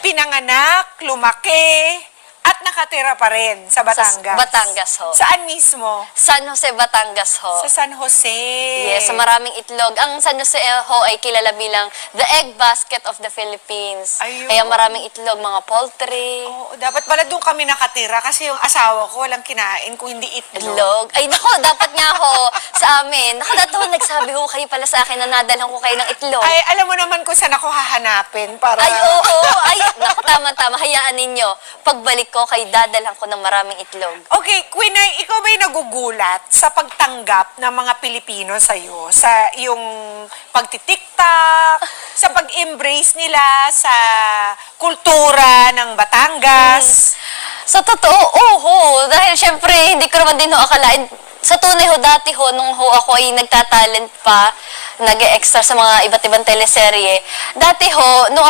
pinanganak, lumaki, at nakatira pa rin sa Batangas. Sa Batangas ho. Saan mismo? San Jose, Batangas ho. Sa San Jose. Yes, sa maraming itlog. Ang San Jose ho ay kilala bilang the egg basket of the Philippines. Ayun. Kaya maraming itlog, mga poultry. Oo, dapat pala doon kami nakatira kasi yung asawa ko walang kinain kung hindi itlog. Itlog. Ay, nako, dapat nga ho sa amin. Nako, dati ho, nagsabi ho kayo pala sa akin na nadalhan ko kayo ng itlog. Ay, alam mo naman kung saan ako hahanapin para... Ay, oo. Ay, nako, tama-tama. Hayaan ninyo. Pagbalik ko, kayo dadalhan ko ng maraming itlog. Okay, Queen, ay, ikaw ba'y nagugulat sa pagtanggap ng mga Pilipino sa'yo? Sa yung pagtitiktak, sa pag-embrace nila sa kultura ng Batangas? Sa totoo, oo. Dahil syempre, hindi ko naman din ho akalain. Sa tunay ho, dati ho, nung ho ako ay nagtatalent pa, nag-extra sa mga iba't ibang teleserye. Dati ho, nung